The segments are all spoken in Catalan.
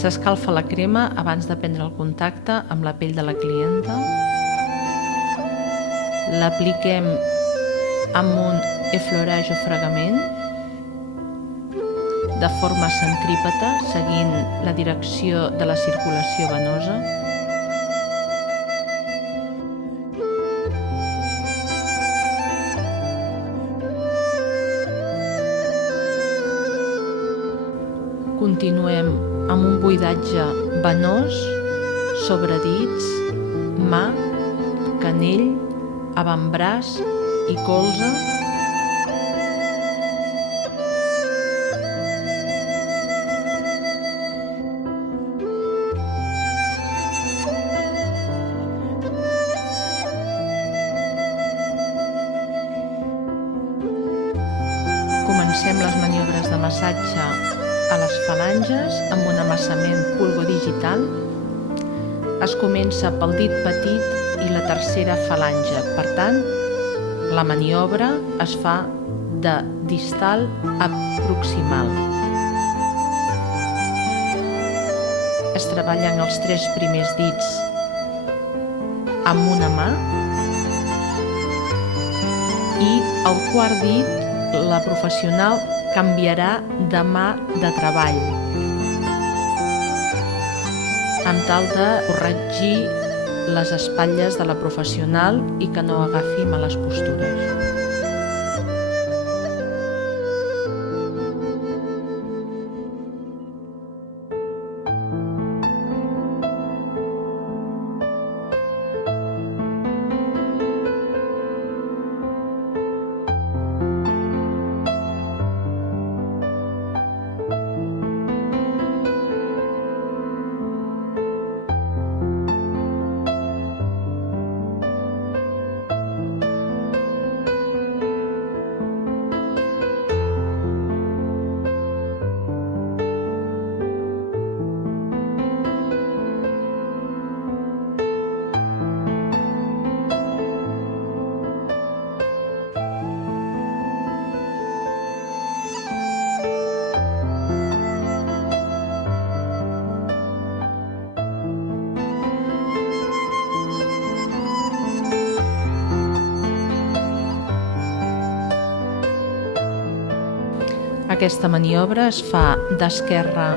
S'escalfa la crema abans de prendre el contacte amb la pell de la clienta. L'apliquem amb un effleurage o fregament de forma centrípeta, seguint la direcció de la circulació venosa. Continuem amb un buidatge venós sobre dits, mà, canell, avantbraç i colze. Comencem les maniobres de massatge a les falanges amb un amassament pulgodigital. Es comença pel dit petit i la tercera falange. Per tant, la maniobra es fa de distal a proximal. Es treballen els 3 primers dits amb una mà i el quart dit, la professional, canviarà de mà de treball amb tal de corregir les espatlles de la professional i que no agafi males postures. Aquesta maniobra es fa d'esquerra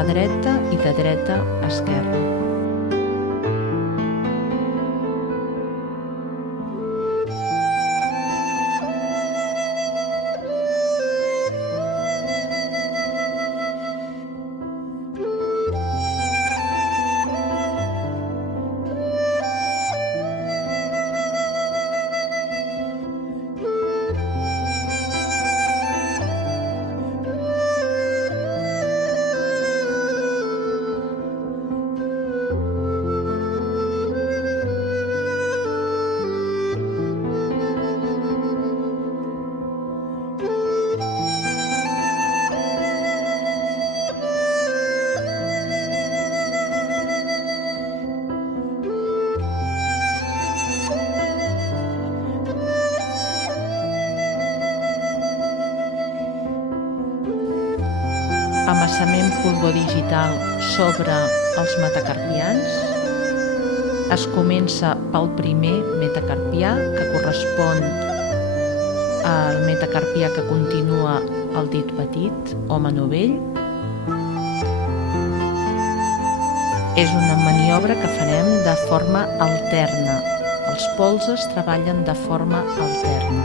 a dreta i de dreta a esquerra. Amassament pulgodigital sobre els metacarpians. Es comença pel primer metacarpià, que correspon al metacarpià que continua el dit petit o manovell. És una maniobra que farem de forma alterna. Els polzes treballen de forma alterna.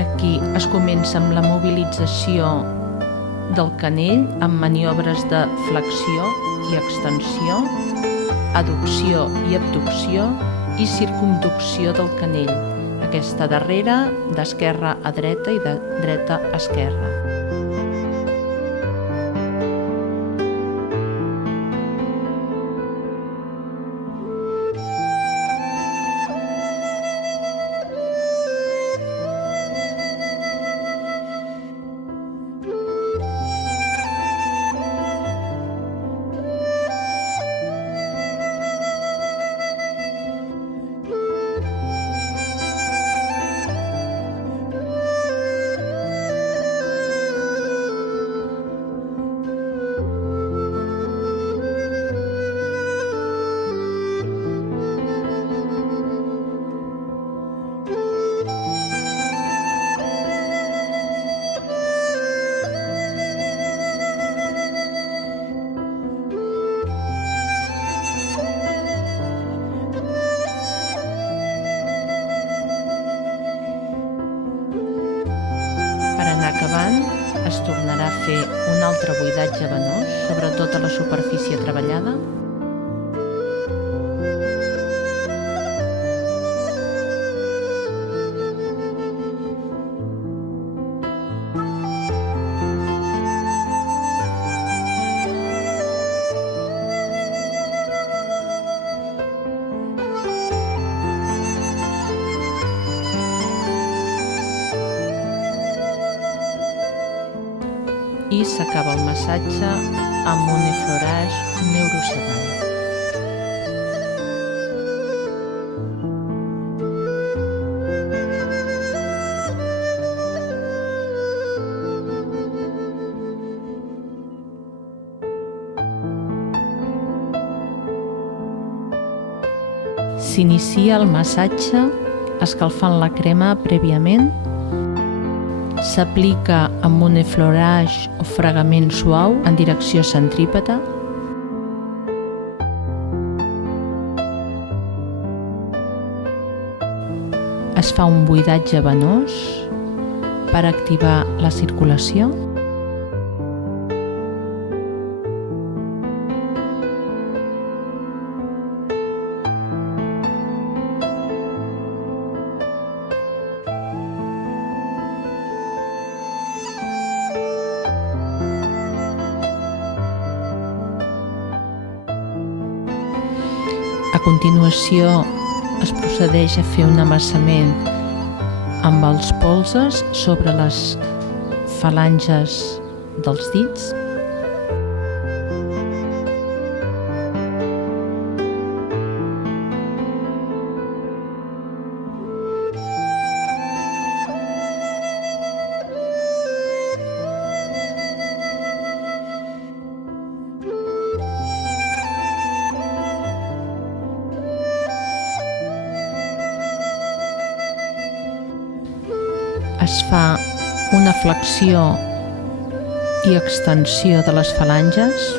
Aquí es comença amb la mobilització del canell amb maniobres de flexió i extensió, adducció i abducció i circumducció del canell. Aquesta darrera d'esquerra a dreta i de dreta a esquerra. Acabant, es tornarà a fer un altre buidatge venós sobre tota la superfície treballada. I s'acaba el massatge amb un effleurage neurosedant. S'inicia el massatge escalfant la crema prèviament. S'aplica amb un effleurage o fregament suau en direcció centrípeta. Es fa un buidatge venós per activar la circulació. A continuació es procedeix a fer un amassament amb els polzes sobre les falanges dels dits. Es fa una flexió i extensió de les falanges.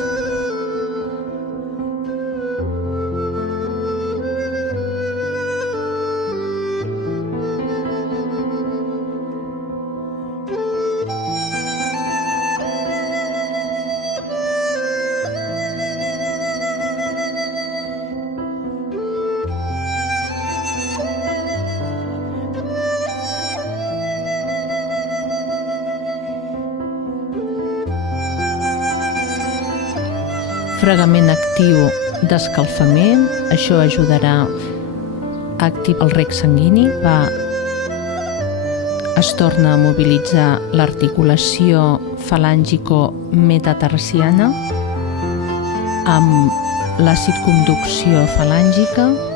Fregament actiu d'escalfament, això ajudarà a activar el rec sanguini. Es torna a mobilitzar l'articulació falàngico-metatarsiana amb la circumducció falàngica.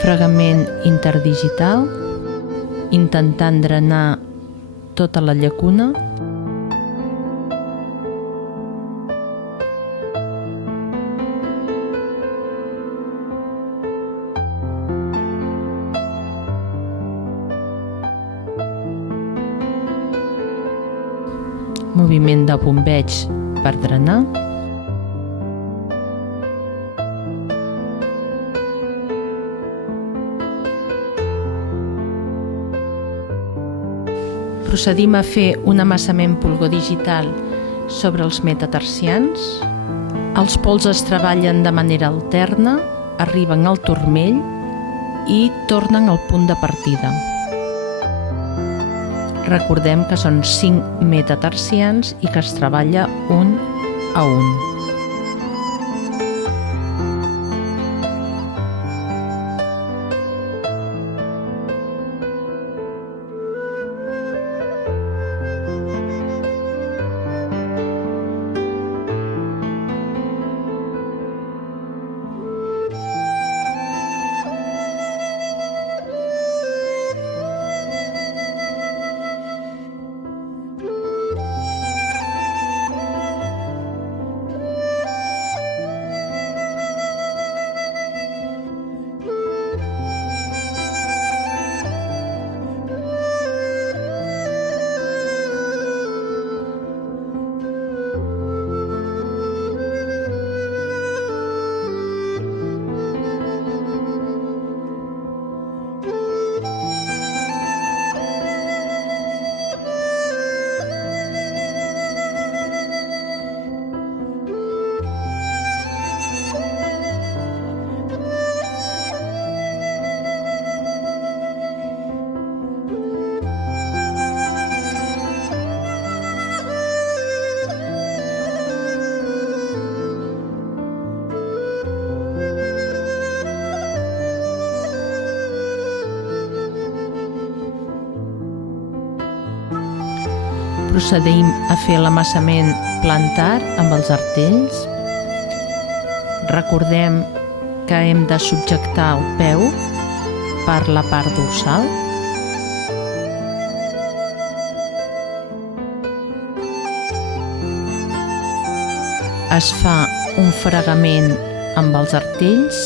Fregament interdigital, intentant drenar tota la llacuna. moviment de bombeig per drenar. Procedim a fer un amassament pulgodigital sobre els metatarsians. Els pols es treballen de manera alterna, arriben al turmell i tornen al punt de partida. Recordem que són 5 metatarsians i que es treballa un a un. Procedim a fer l'amassament plantar amb els artells. Recordem que hem de subjectar el peu per la part dorsal. Es fa un fregament amb els artells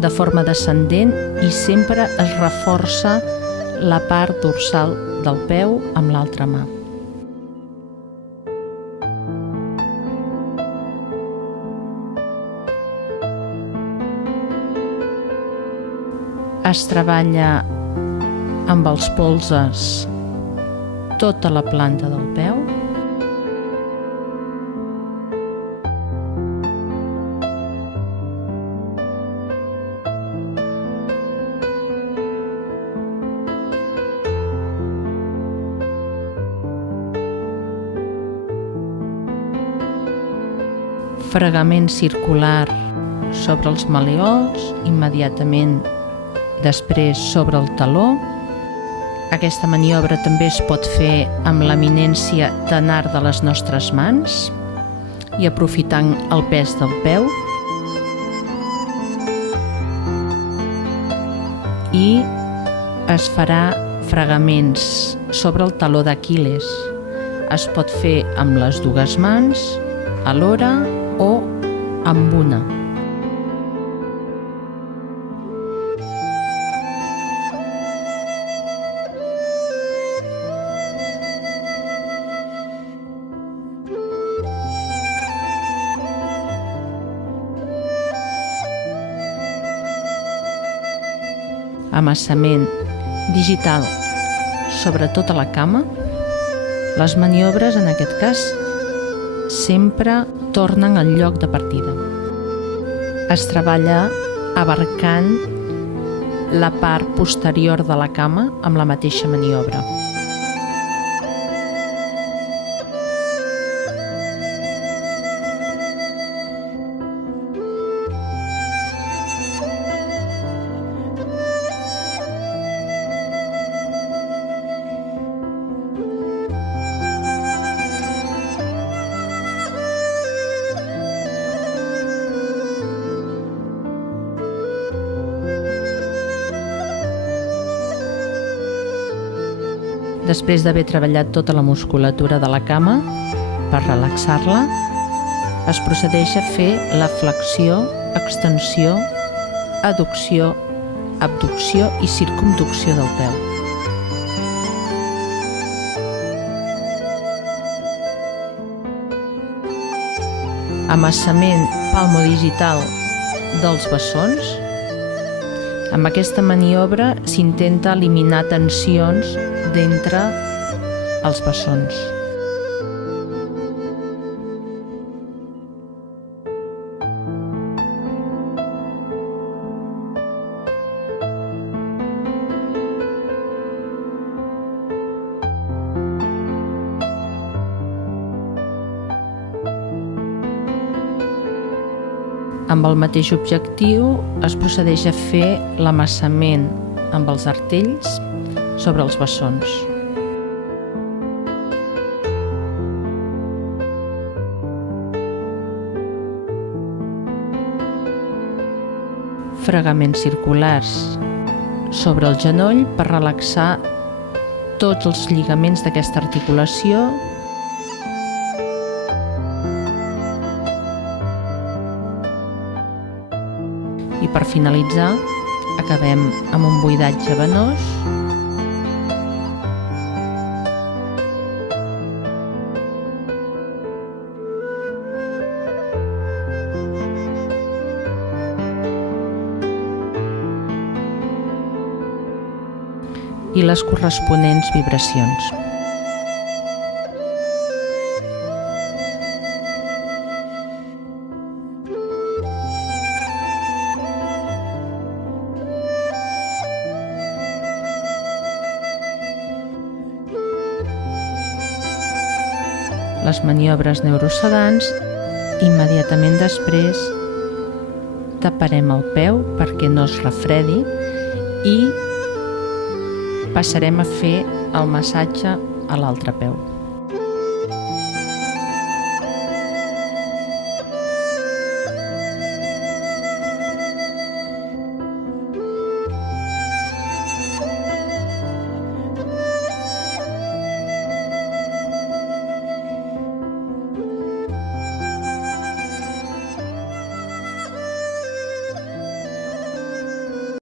de forma descendent i sempre es reforça la part dorsal del peu amb l'altra mà. Es treballa amb els polzes tota la planta del peu. Fregament circular sobre els maleols, immediatament després sobre el taló. Aquesta maniobra també es pot fer amb l'eminència tenar de les nostres mans i aprofitant el pes del peu. I es farà fregaments sobre el taló d'Aquil·les. Es pot fer amb les dues mans, alhora o amb una. Amassament digital sobre tota la cama. Les maniobres, en aquest cas, sempre tornen al lloc de partida. Es treballa abarcant la part posterior de la cama amb la mateixa maniobra. Després d'haver treballat tota la musculatura de la cama, per relaxar-la, es procedeix a fer la flexió, extensió, adducció, abducció i circumducció del peu. amassament palmodigital dels bessons. Amb aquesta maniobra s'intenta eliminar tensions d'entre els bessons. Amb el mateix objectiu es procedeix a fer l'amassament amb els artells sobre els bessons. Fregaments circulars sobre el genoll per relaxar tots els lligaments d'aquesta articulació. I per finalitzar, acabem amb un buidatge venós. I les corresponents vibracions. Les maniobres neurosedants, immediatament després taparem el peu perquè no es refredi i passarem a fer el massatge a l'altre peu.